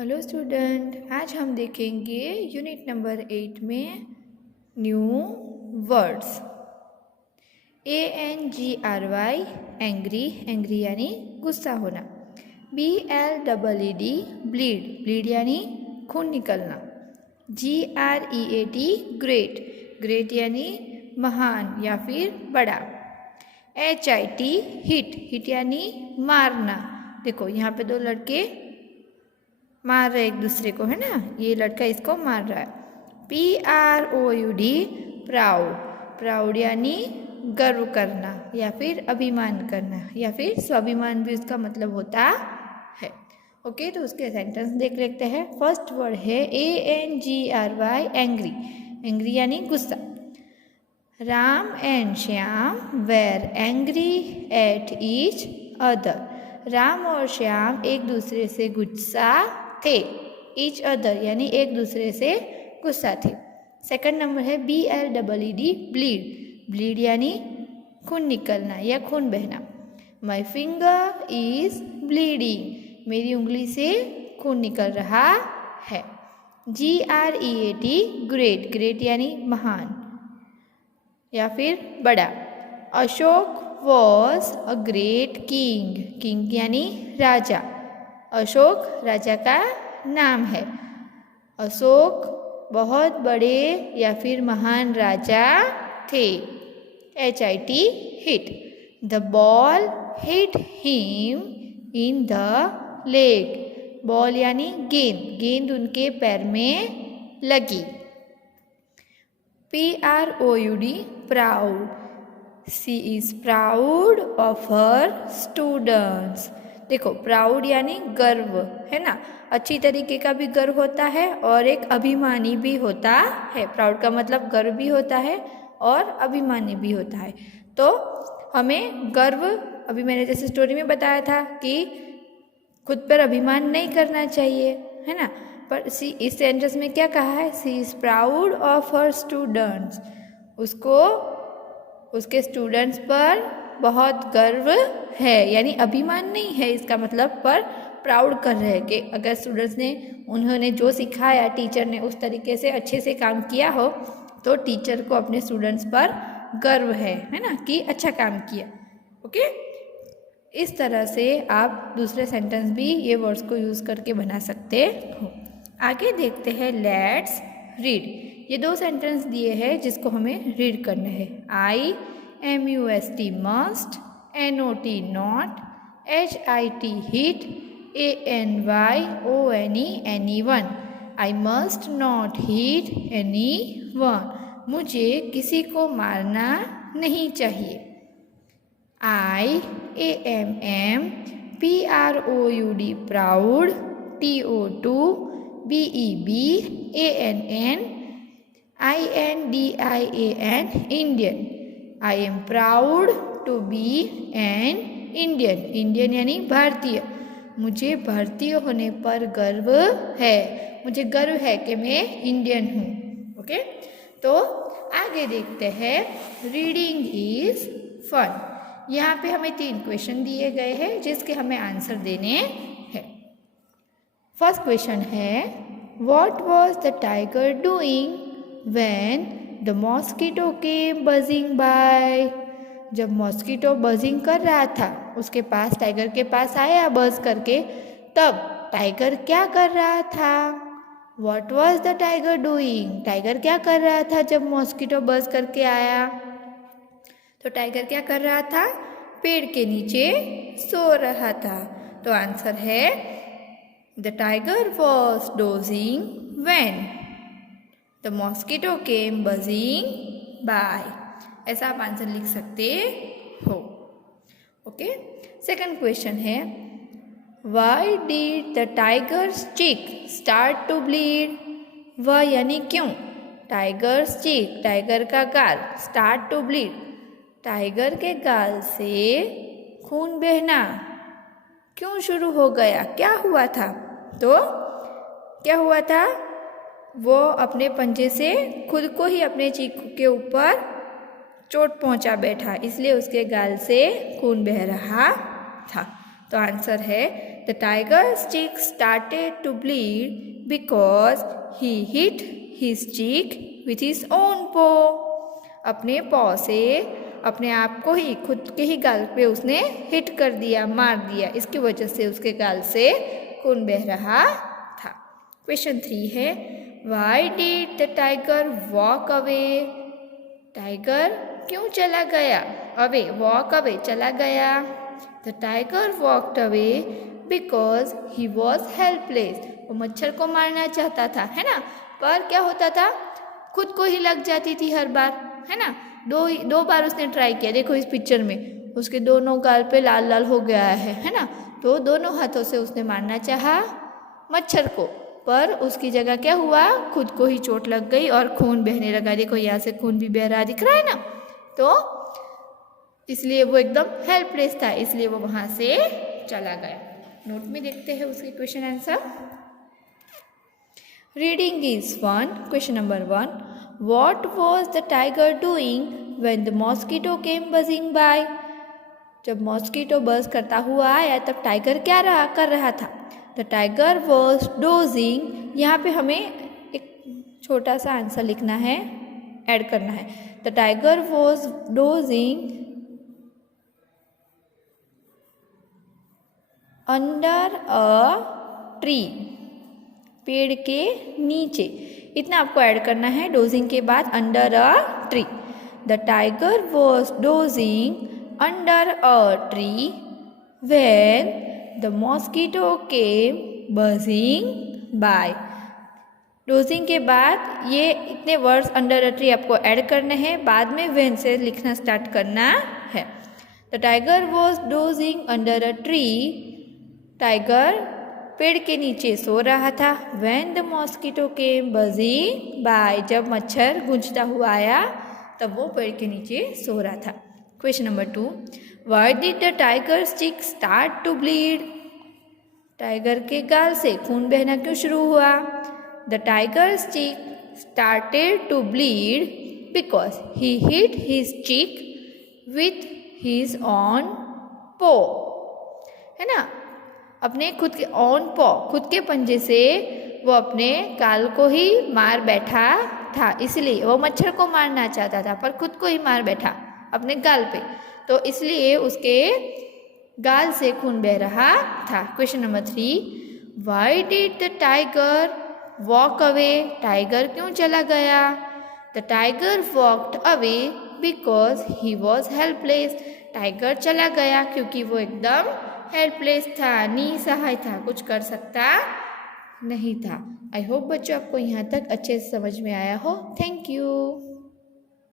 Hello student, आज हम देखेंगे यूनिट नंबर 8 में new words. ANGRY angry, angry यानी गुस्सा होना। BLEED ब्लीड, ब्लीड यानी खून निकलना। GREAT ग्रेट, ग्रेट यानी महान या फिर बड़ा। HIT हिट, हिट यानी मारना। देखो यहाँ पे दो लड़के मार रहे एक दूसरे को, है ना, ये लड़का इसको मार रहा है। PROUD प्राउड, प्राउड यानी गर्व करना या फिर अभिमान करना या फिर स्वाभिमान भी उसका मतलब होता है। ओके, तो उसके सेंटेंस देख लेते हैं। फर्स्ट वर्ड है ANGRY एंग्री, एंग्री यानी गुस्सा। Ram and Shyam were angry at each other, Ram और श्याम एक दूसरे से गुस्सा थे। ईच अदर यानी एक दूसरे से गुस्सा थे। सेकंड नंबर है BLEED ब्लीड, ब्लीड यानी खून निकलना या खून बहना। माई फिंगर इज ब्लीडिंग, मेरी उंगली से खून निकल रहा है। GREAT ग्रेट, ग्रेट यानी महान या फिर बड़ा। Ashok was a great king, king यानी राजा। अशोक राजा का नाम है। अशोक बहुत बड़े या फिर महान राजा थे। HIT hit, the ball hit him in the leg, ball यानी गेंद, गेंद उनके पैर में लगी। PROUD proud, she is proud of her students. देखो, प्राउड यानी गर्व, है ना, अच्छी तरीके का भी गर्व होता है और एक अभिमानी भी होता है। प्राउड का मतलब गर्व भी होता है और अभिमानी भी होता है। तो हमें गर्व, अभी मैंने जैसे स्टोरी में बताया था कि खुद पर अभिमान नहीं करना चाहिए, है ना, पर इस सेंटेंस में क्या कहा है? She is proud of her students, उसको उसके स्टूडेंट्स पर बहुत गर्व है, यानी अभिमान नहीं है इसका मतलब, पर प्राउड कर रहे हैं कि अगर स्टूडेंट्स ने, उन्होंने जो सिखाया, टीचर ने उस तरीके से अच्छे से काम किया हो तो टीचर को अपने स्टूडेंट्स पर गर्व है ना, कि अच्छा काम किया। ओके, इस तरह से आप दूसरे सेंटेंस भी ये वर्ड्स को यूज़ करके बना सकते हो। आगे देखते हैं, लेट्स रीड। ये दो सेंटेंस दिए हैं जिसको हमें रीड करना है। IMUST must, NOT not, HIT hit, ANYONE anyone. I must not hit anyone, मुझे किसी को मारना नहीं चाहिए। IAMM PROUD proud, TO2 BEB ANN INDIAN Indian. I am proud to be an Indian, Indian यानी भारतीय, मुझे भारतीय होने पर गर्व है, मुझे गर्व है कि मैं इंडियन हूँ। ओके, तो आगे देखते हैं, रीडिंग इज फन। यहाँ पे हमें 3 क्वेश्चन दिए गए हैं जिसके हमें आंसर देने हैं। फर्स्ट क्वेश्चन है, what was the tiger doing when the mosquito came buzzing by. जब मॉस्किटो बजिंग कर रहा था, उसके पास, टाइगर के पास आया बज करके, तब टाइगर क्या कर रहा था? What was the tiger doing, tiger क्या कर रहा था जब मॉस्किटो बज करके आया? तो टाइगर क्या कर रहा था? पेड़ के नीचे सो रहा था। तो आंसर है, the tiger was dozing when the mosquito came buzzing by. ऐसा आप आंसर लिख सकते हो। ओके, सेकंड क्वेश्चन है, why did the tiger's cheek start to bleed. वह यानी क्यों, टाइगर्स चीक, टाइगर का गाल, स्टार्ट टू ब्लीड, टाइगर के गाल से खून बहना क्यों शुरू हो गया, क्या हुआ था? तो क्या हुआ था? वो अपने पंजे से खुद को ही अपने चीख के ऊपर चोट पहुंचा बैठा, इसलिए उसके गाल से खून बह रहा था। तो आंसर है, the the tiger's cheek started to bleed because he hit his cheek with his own paw. अपने पॉ से अपने आप को ही, खुद के ही गाल पे उसने हिट कर दिया, मार दिया। इसकी वजह से उसके गाल से खून बह रहा था। क्वेश्चन 3 है, why did the tiger walk away? Tiger क्यों चला गया? अवे, वॉक अवे, चला गया। The tiger walked away because he was helpless. वो मच्छर को मारना चाहता था, है ना, पर क्या होता था, खुद को ही लग जाती थी हर बार, है ना। दो बार उसने ट्राई किया। देखो इस पिक्चर में उसके दोनों गाल पे लाल लाल हो गया है ना। तो दोनों हाथों से उसने मारना चाहा मच्छर को, पर उसकी जगह क्या हुआ, खुद को ही चोट लग गई और खून बहने लगा। देखो यहाँ से खून भी बह रहा दिख रहा है ना। तो इसलिए वो एकदम हेल्पलेस था, इसलिए वो वहाँ से चला गया। नोट में देखते हैं उसके question answer. Reading is fun. Question number 1, What was the tiger doing when the mosquito came buzzing by? जब मॉस्किटो बज़ करता हुआ आया तब टाइगर क्या कर रहा था? The tiger was dosing. यहाँ पे हमें एक छोटा सा आंसर लिखना है, ऐड करना है। The tiger was dozing under a tree. पेड़ के नीचे, इतना आपको ऐड करना है डोजिंग के बाद, under a tree. The tiger was dozing under a tree when the mosquito came buzzing by. Dozing के बाद ये इतने वर्ड्स अंडर अ ट्री आपको ऐड करने हैं, बाद में व्हेन से लिखना स्टार्ट करना है। The tiger was dozing under a tree. Tiger पेड़ के नीचे सो रहा था। When the mosquito came buzzing by, जब मच्छर गूंजता हुआ आया तब वो पेड़ के नीचे सो रहा था। Question number 2, Why did the tiger's cheek start to bleed? Tiger के गाल से खून बहना क्यों शुरू हुआ? The tiger's cheek started to bleed because he hit his cheek with his own paw, है ना। अपने खुद के ऑन पॉ, खुद के पंजे से वो अपने गाल को ही मार बैठा था। इसलिए वो मच्छर को मारना चाहता था पर खुद को ही मार बैठा अपने गाल पे, तो इसलिए उसके गाल से खून बह रहा था। Question number 3, why did the tiger walk away? Tiger क्यों चला गया? The tiger walked away because he was helpless. Tiger चला गया क्योंकि वो एकदम हेल्पलेस था, निसहाय था, कुछ कर सकता नहीं था। आई होप बच्चों आपको यहाँ तक अच्छे से समझ में आया हो। Thank you.